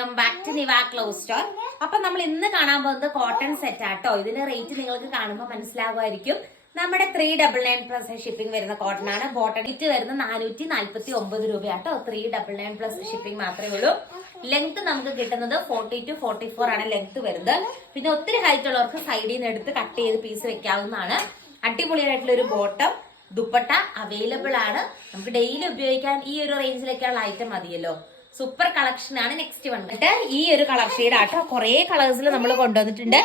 Welcome back to Niva cloth store. അപ്പൊ നമ്മൾ ഇന്ന് കാണാൻ പോകുന്നത് കോട്ടൺ സെറ്റ് ആട്ടോ. ഇതിന്റെ റേറ്റ് നിങ്ങൾക്ക് കാണുമ്പോൾ മനസ്സിലാകുമായിരിക്കും. നമ്മുടെ 399+ ഷിപ്പിംഗ് വരുന്ന കോട്ടൺ ആണ്. ബോട്ടൺ ഇറ്റ് വരുന്ന 449 രൂപയാട്ടോ. 399+ ഷിപ്പിംഗ് മാത്രമേ ഉള്ളൂ. ലെങ്ത് നമുക്ക് കിട്ടുന്നത് 40 to 44 ആണ് ലെങ്ത് വരുന്നത്. പിന്നെ ഒത്തിരി ഹൈറ്റ് ഉള്ളവർക്ക് സൈഡിൽ നിന്ന് എടുത്ത് കട്ട് ചെയ്ത് പീസ് വെക്കാവുന്നതാണ്. അടിപൊളിയായിട്ടുള്ള ഒരു ബോട്ടം ദുപ്പട്ട അവൈലബിൾ ആണ്. നമുക്ക് ഡെയിലി ഉപയോഗിക്കാൻ ഈ ഒരു റേഞ്ചിലേക്കുള്ള ഐറ്റം മതിയല്ലോ. സൂപ്പർ കളക്ഷൻ ആണ്. നെക്സ്റ്റ് വന്നിട്ട് ഈ ഒരു കളർ ഷെയ്ഡ് ആട്ടോ. കുറെ കളേഴ്സിൽ നമ്മൾ കൊണ്ടുവന്നിട്ടുണ്ട്.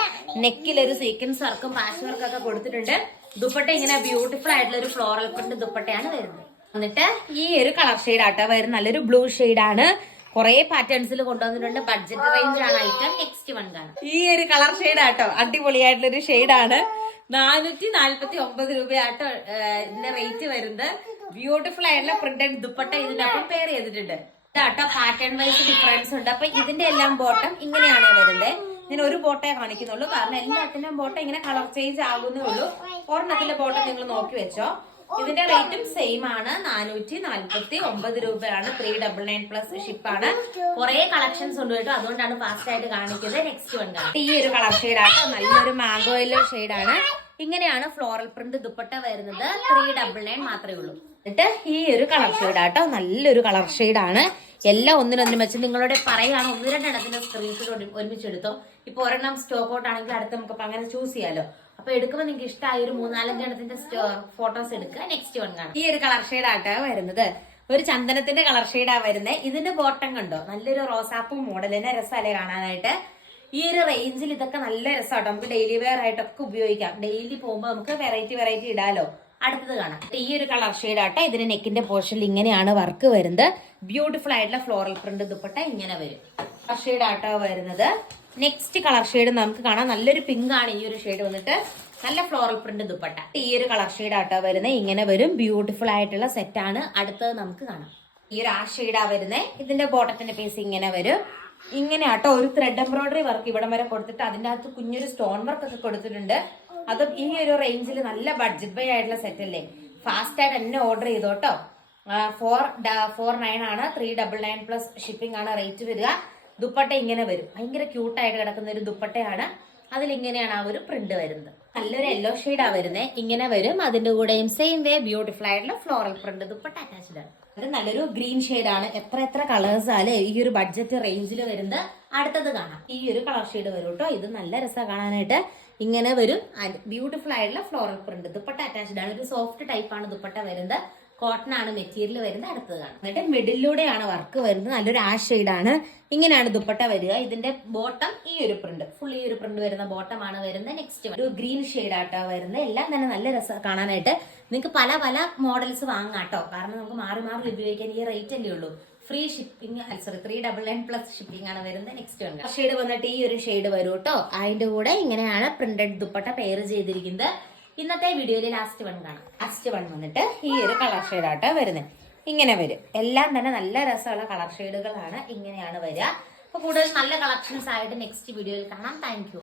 നെക്കിൽ ഒരു സീക്വൻസ് വർക്കും പാച്ച് വർക്കും ഒക്കെ കൊടുത്തിട്ടുണ്ട്. ദുപ്പട്ട ഇങ്ങനെ ബ്യൂട്ടിഫുൾ ആയിട്ടുള്ള ഒരു ഫ്ലോറൽ പ്രിന്റ് ദുപ്പട്ടയാണ് വരുന്നത്. എന്നിട്ട് ഈ ഒരു കളർ ഷെയ്ഡ് ആട്ടോ വരുന്നത്. നല്ലൊരു ബ്ലൂ ഷെയ്ഡ് ആണ്. കുറെ പാറ്റേൺസിൽ കൊണ്ടുവന്നിട്ടുണ്ട്. ബഡ്ജറ്റ് റേഞ്ച് ആണ് ഐറ്റം. നെക്സ്റ്റ് വൺ കാണാം. ഈ ഒരു കളർ ഷെയ്ഡ് ആട്ടോ അടിപൊളിയായിട്ടുള്ള ഒരു ഷെയ്ഡാണ്. 449 രൂപയാട്ടോ ഇതിന്റെ റേറ്റ് വരുന്നത്. ബ്യൂട്ടിഫുൾ ആയിട്ടുള്ള പ്രിന്റഡ് ദുപ്പട്ട ഇതിനൊപ്പം പെയർ ചെയ്തിട്ടുണ്ട്. ഇതാട്ടോ പാറ്റേൺ വൈസ് ഡിഫറൻസ് ഉണ്ട്. അപ്പൊ ഇതിന്റെ എല്ലാം ബോട്ടം ഇങ്ങനെയാണ് വരുന്നത്. ഞാൻ ഒരു ബോട്ടേ കാണിക്കുന്നുള്ളൂ, കാരണം എല്ലാത്തിന്റെയും ബോട്ടം ഇങ്ങനെ കളർ ചേഞ്ച് ആകുന്നേ ഉള്ളൂ. ഒരെണ്ണത്തിന്റെ ബോട്ടം നിങ്ങൾ നോക്കി വെച്ചോ. ഇതിന്റെ റേറ്റും സെയിം ആണ്. 449 രൂപയാണ്. 399+ ഷിപ്പാണ്. കുറെ കളക്ഷൻസ് ഉണ്ട് കേട്ടോ, അതുകൊണ്ടാണ് ഫാസ്റ്റ് ആയിട്ട് കാണിക്കുന്നത്. നെക്സ്റ്റ് വൺ ഈ ഒരു കളർ ഷെയ്ഡ് ആട്ടോ. നല്ലൊരു മാംഗോ യെല്ലോ ഷെയ്ഡാണ്. ഇങ്ങനെയാണ് ഫ്ലോറൽ പ്രിന്റ് ദുപ്പട്ട വരുന്നത്. 399 മാത്രമേ ഉള്ളൂ. എന്നിട്ട് ഈ ഒരു കളർ ഷെയ്ഡ് ആട്ടോ. നല്ലൊരു കളർ ഷെയ്ഡാണ്. എല്ലാം ഒന്നിനൊന്നും വെച്ച് നിങ്ങളോട് പറയാണ്. 1-2 സ്ക്രീൻഷോട്ട് ഒരുമിച്ചെടുത്തോ. ഇപ്പൊ ഒരെണ്ണം സ്റ്റോക്ക് ഔട്ട് ആണെങ്കിൽ അടുത്ത് നമുക്ക് അങ്ങനെ ചൂസ് ചെയ്യാലോ. അപ്പൊ എടുക്കുമ്പോൾ നിങ്ങൾക്ക് ഇഷ്ടമായ ഒരു 3-4 ഫോട്ടോസ് എടുക്കുക. നെക്സ്റ്റ് വൺ കാണാം. ഈ ഒരു കളർ ഷെയ്ഡ് ആട്ടോ വരുന്നത്. ഒരു ചന്ദനത്തിന്റെ കളർ ഷെയ്ഡാ വരുന്നത്. ഇതിന്റെ ബോട്ടം കണ്ടോ, നല്ലൊരു റോസാപ്പൂ മോഡലിനെ രസമല്ലേ കാണാനായിട്ട്. ഈ ഒരു റേഞ്ചിൽ ഇതൊക്കെ നല്ല രസമാട്ടോ. നമുക്ക് ഡെയിലി വെയർ ആയിട്ടൊക്കെ ഉപയോഗിക്കാം. ഡെയിലി പോകുമ്പോൾ നമുക്ക് വെറൈറ്റി ഇടാലോ. അടുത്തത് കാണാം. ഈ ഒരു കളർ ഷെയ്ഡ് ആട്ടോ. ഇതിന്റെ നെക്കിന്റെ പോർഷനിൽ ഇങ്ങനെയാണ് വർക്ക് വരുന്നത്. ബ്യൂട്ടിഫുൾ ആയിട്ടുള്ള ഫ്ലോറൽ പ്രിന്റ് ദുപ്പട്ട ഇങ്ങനെ വരും. കളർ ഷെയ്ഡ് ആട്ടോ വരുന്നത്. നെക്സ്റ്റ് കളർ ഷെയ്ഡ് നമുക്ക് കാണാം. നല്ലൊരു പിങ്ക് ആണ് ഈ ഒരു ഷെയ്ഡ് വന്നിട്ട്. നല്ല ഫ്ലോറൽ പ്രിന്റ് ദുപ്പട്ട. ഈ ഒരു കളർ ഷെയ്ഡ് ആട്ടോ വരുന്നത്. ഇങ്ങനെ വരും. ബ്യൂട്ടിഫുൾ ആയിട്ടുള്ള സെറ്റ് ആണ്. അടുത്തത് നമുക്ക് കാണാം. ഈ ഒരു ഷെയ്ഡാ വരുന്നത്. ഇതിന്റെ ബോട്ടത്തിന്റെ പീസ് ഇങ്ങനെ വരും. ഇങ്ങനെ ആട്ടോ. ഒരു ത്രെഡ് എംബ്രോയിഡറി വർക്ക് ഇവിടം വരെ കൊടുത്തിട്ട് അതിന്റെ അകത്ത് കുഞ്ഞൊരു സ്റ്റോൺ വർക്ക് ഒക്കെ കൊടുത്തിട്ടുണ്ട്. അതും ഈ ഒരു റേഞ്ചിൽ നല്ല ബഡ്ജറ്റ് ബൈ ആയിട്ടുള്ള സെറ്റ് അല്ലേ. ഫാസ്റ്റ് ആയിട്ട് തന്നെ ഓർഡർ ചെയ്തോട്ടോ. 449 ആണ്. 399+ ഷിപ്പിംഗ് ആണ് റേറ്റ് വരിക. ദുപ്പട്ട ഇങ്ങനെ വരും. ഭയങ്കര ക്യൂട്ടായിട്ട് കിടക്കുന്ന ഒരു ദുപ്പട്ടയാണ്. അതിലിങ്ങനെയാണ് ആ ഒരു പ്രിന്റ് വരുന്നത്. നല്ലൊരു യെല്ലോ ഷെയ്ഡാ വരുന്നത്. ഇങ്ങനെ വരും. അതിന്റെ കൂടെയും സെയിം വേ ബ്യൂട്ടിഫുൾ ആയിട്ടുള്ള ഫ്ലോറൽ പ്രിന്റ് ദുപ്പട്ട അറ്റാച്ച്ഡ് ആണ്. അത് നല്ലൊരു ഗ്രീൻ ഷെയ്ഡാണ്. എത്ര കളേഴ്സ് ആണ് ഈ ഒരു ബഡ്ജറ്റ് റേഞ്ചിൽ വരുന്നത്. അടുത്തത് കാണാം. ഈ ഒരു കളർ ഷെയ്ഡ് വരും കേട്ടോ. ഇത് നല്ല രസമാണ് കാണാനായിട്ട്. ഇങ്ങനെ വരും. ബ്യൂട്ടിഫുൾ ആയിട്ടുള്ള ഫ്ലോറൽ പ്രിന്റ് ദുപ്പട്ട അറ്റാച്ച്ഡ് ആണ്. ഒരു സോഫ്റ്റ് ടൈപ്പ് ആണ് ദുപ്പട്ട വരുന്നത്. കോട്ടൺ ആണ് മെറ്റീരിയൽ വരുന്നത്. അടുത്തത് കാണാം. എന്നിട്ട് മിഡിലൂടെയാണ് വർക്ക് വരുന്നത്. നല്ലൊരു ഷെയ്ഡാണ്. ഇങ്ങനെയാണ് ദുപ്പട്ട വരിക. ഇതിന്റെ ബോട്ടം ഈ ഒരു പ്രിന്റ്, ഫുൾ ഈ ഒരു പ്രിന്റ് വരുന്ന ബോട്ടം ആണ് വരുന്നത്. നെക്സ്റ്റ് ഒരു ഗ്രീൻ ഷെയ്ഡ് ആട്ടോ വരുന്നത്. എല്ലാം തന്നെ നല്ല രസം കാണാനായിട്ട്. നിങ്ങൾക്ക് പല മോഡൽസ് വാങ്ങാട്ടോ, കാരണം നമുക്ക് മാറി ഉപയോഗിക്കാൻ ഈ റേറ്റ് അല്ലേ ഉള്ളൂ. ഫ്രീ ഷിപ്പിംഗ്, 399+ ഷിപ്പിംഗ് ആണ് വരുന്നത്. നെക്സ്റ്റ് ഷെയ്ഡ് വന്നിട്ട് ഈ ഒരു ഷെയ്ഡ് വരും കേട്ടോ. അതിന്റെ കൂടെ ഇങ്ങനെയാണ് പ്രിന്റഡ് ദുപ്പട്ട പെയർ ചെയ്തിരിക്കുന്നത്. ഇന്നത്തെ വീഡിയോയിൽ ലാസ്റ്റ് വൺ കാണാം. ലാസ്റ്റ് വൺ വന്നിട്ട് ഈ ഒരു കളർ ഷെയ്ഡ് ആട്ടോ വരുന്നത്. ഇങ്ങനെ വരും. എല്ലാം തന്നെ നല്ല രസമുള്ള കളർ ഷെയ്ഡുകളാണ്. ഇങ്ങനെയാണ് വരിക. അപ്പൊ കൂടുതൽ നല്ല കളക്ഷൻസ് ആയിട്ട് നെക്സ്റ്റ് വീഡിയോയിൽ കാണാം. Thank you.